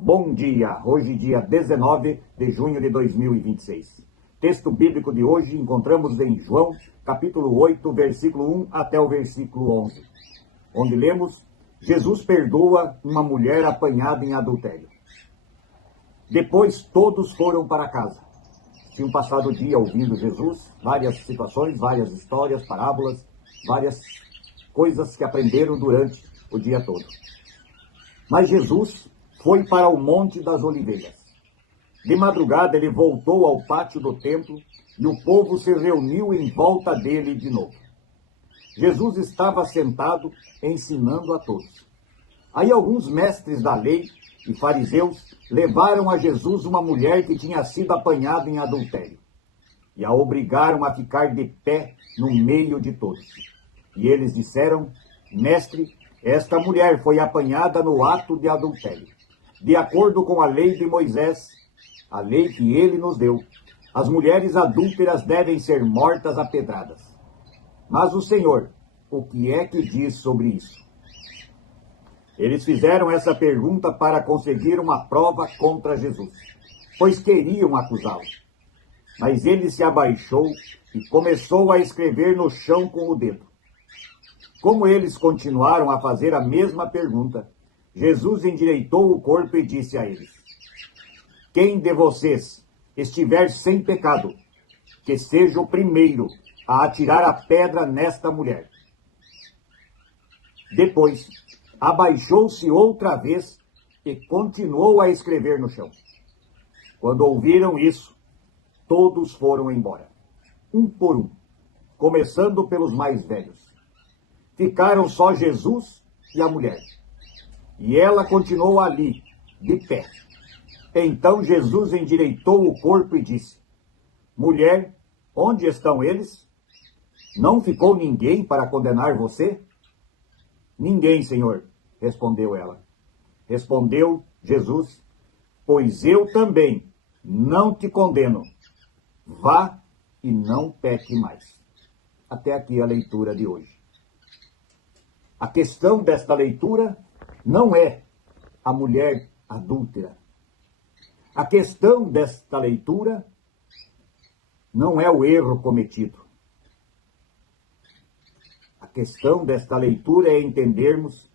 Bom dia! Hoje, dia 19 de junho de 2026. Texto bíblico de hoje encontramos em João, capítulo 8, versículo 1 até o versículo 11, onde lemos: Jesus perdoa uma mulher apanhada em adultério. Depois todos foram para casa. Tinham passado o dia ouvindo Jesus, várias situações, várias histórias, parábolas, várias coisas que aprenderam durante o dia todo. Mas Jesus foi para o Monte das Oliveiras. De madrugada ele voltou ao pátio do templo e o povo se reuniu em volta dele de novo. Jesus estava sentado ensinando a todos. Aí alguns mestres da lei e fariseus levaram a Jesus uma mulher que tinha sido apanhada em adultério e a obrigaram a ficar de pé no meio de todos. E eles disseram: Mestre, esta mulher foi apanhada no ato de adultério. De acordo com a lei de Moisés, a lei que ele nos deu, as mulheres adúlteras devem ser mortas a pedradas. Mas o Senhor, o que é que diz sobre isso? Eles fizeram essa pergunta para conseguir uma prova contra Jesus, pois queriam acusá-lo. Mas ele se abaixou e começou a escrever no chão com o dedo. Como eles continuaram a fazer a mesma pergunta, Jesus endireitou o corpo e disse a eles: Quem de vocês estiver sem pecado, que seja o primeiro a atirar a pedra nesta mulher. Depois, abaixou-se outra vez e continuou a escrever no chão. Quando ouviram isso, todos foram embora, um por um, começando pelos mais velhos. Ficaram só Jesus e a mulher. E ela continuou ali, de pé. Então Jesus endireitou o corpo e disse: Mulher, onde estão eles? Não ficou ninguém para condenar você? Ninguém, Senhor, respondeu ela. Respondeu Jesus: Pois eu também não te condeno. Vá e não peque mais. Até aqui a leitura de hoje. A questão desta leitura não é a mulher adúltera. A questão desta leitura não é o erro cometido. A questão desta leitura é entendermos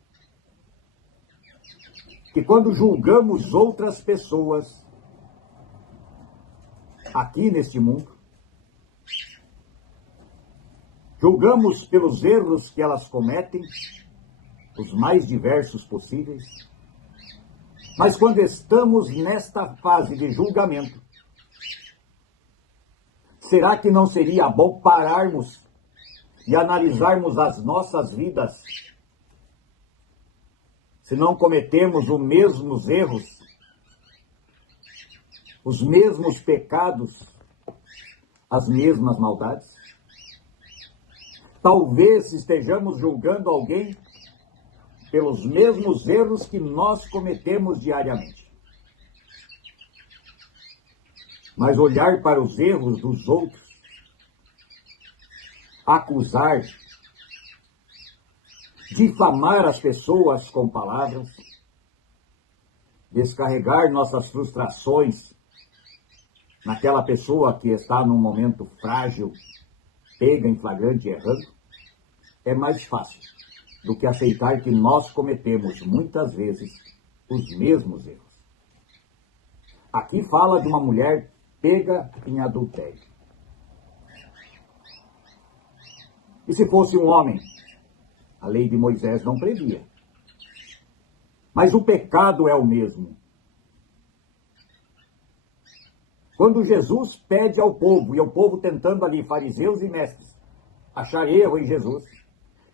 que quando julgamos outras pessoas aqui neste mundo, julgamos pelos erros que elas cometem, os mais diversos possíveis. Mas quando estamos nesta fase de julgamento, será que não seria bom pararmos e analisarmos as nossas vidas, se não cometemos os mesmos erros, os mesmos pecados, as mesmas maldades? Talvez estejamos julgando alguém pelos mesmos erros que nós cometemos diariamente. Mas olhar para os erros dos outros, acusar, difamar as pessoas com palavras, descarregar nossas frustrações naquela pessoa que está num momento frágil, pega em flagrante errando, é mais fácil do que aceitar que nós cometemos muitas vezes os mesmos erros. Aqui fala de uma mulher pega em adultério. E se fosse um homem? A lei de Moisés não previa. Mas o pecado é o mesmo. Quando Jesus pede ao povo, e o povo tentando ali, fariseus e mestres, achar erro em Jesus,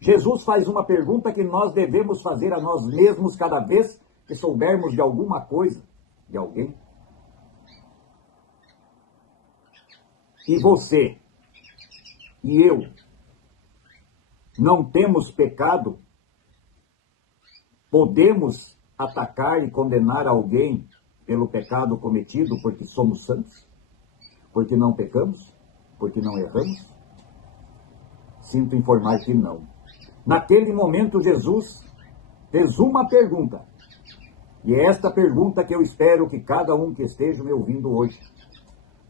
Jesus faz uma pergunta que nós devemos fazer a nós mesmos cada vez que soubermos de alguma coisa, de alguém. E você e eu não temos pecado? Podemos atacar e condenar alguém pelo pecado cometido porque somos santos? Porque não pecamos? Porque não erramos? Sinto informar que não. Naquele momento, Jesus fez uma pergunta E é esta pergunta que eu espero que cada um que esteja me ouvindo hoje,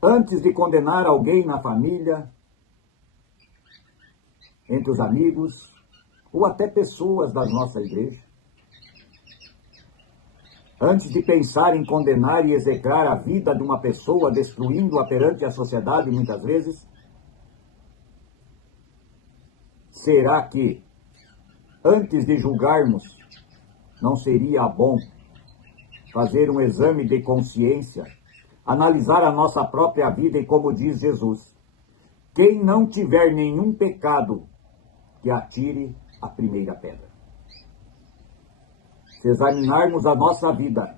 antes de condenar alguém na família, entre os amigos, ou até pessoas da nossa igreja, antes de pensar em condenar e execrar a vida de uma pessoa, destruindo-a perante a sociedade muitas vezes, será que, antes de julgarmos, não seria bom fazer um exame de consciência, analisar a nossa própria vida e, como diz Jesus, quem não tiver nenhum pecado, que atire a primeira pedra. Se examinarmos a nossa vida,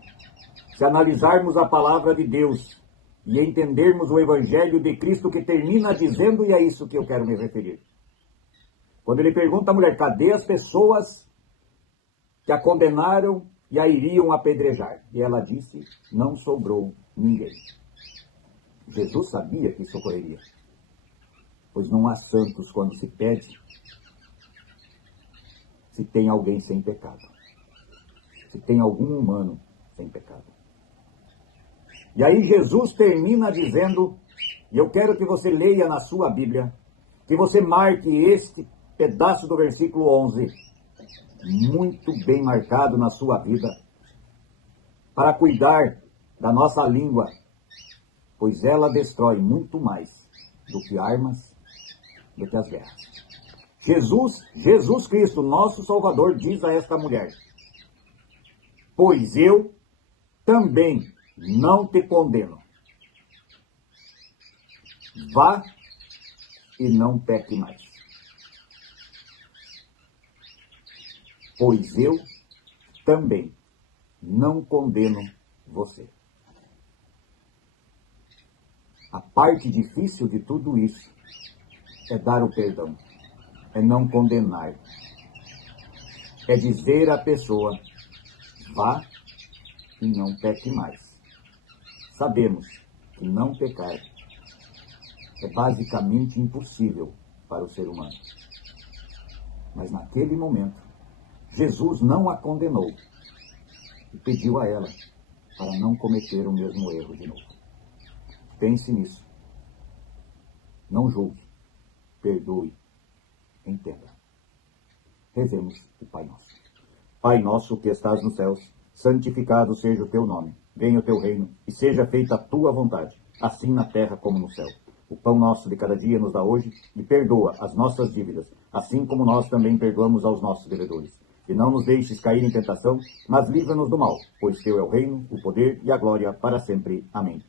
se analisarmos a palavra de Deus e entendermos o Evangelho de Cristo que termina dizendo, e é isso que eu quero me referir. Quando ele pergunta à mulher, cadê as pessoas que a condenaram e a iriam apedrejar? E ela disse, não sobrou ninguém. Jesus sabia que isso ocorreria, pois não há santos quando se pede se tem alguém sem pecado, se tem algum humano sem pecado. E aí Jesus termina dizendo, e eu quero que você leia na sua Bíblia, que você marque este pedaço do versículo 11, muito bem marcado na sua vida, para cuidar da nossa língua, pois ela destrói muito mais do que armas, do que as guerras. Jesus Cristo, nosso Salvador, diz a esta mulher, pois eu também não te condeno. Vá e não peque mais. Pois eu também não condeno você. A parte difícil de tudo isso é dar o perdão, é não condenar, é dizer à pessoa, vá e não peque mais. Sabemos que não pecar é basicamente impossível para o ser humano. Mas naquele momento, Jesus não a condenou e pediu a ela para não cometer o mesmo erro de novo. Pense nisso. Não julgue, perdoe, entenda. Rezemos o Pai Nosso. Pai nosso que estás nos céus, santificado seja o teu nome. Venha o teu reino e seja feita a tua vontade, assim na terra como no céu. O pão nosso de cada dia nos dá hoje e perdoa as nossas dívidas, assim como nós também perdoamos aos nossos devedores. E não nos deixes cair em tentação, mas livra-nos do mal, pois teu é o reino, o poder e a glória para sempre. Amém.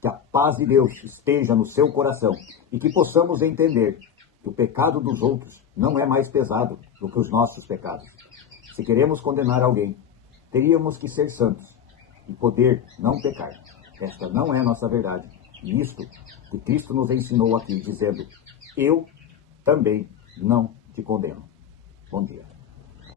Que a paz de Deus esteja no seu coração e que possamos entender que o pecado dos outros não é mais pesado do que os nossos pecados. Se queremos condenar alguém, teríamos que ser santos e poder não pecar. Esta não é a nossa verdade. E isto que Cristo nos ensinou aqui, dizendo, eu também não te condeno. Bom dia.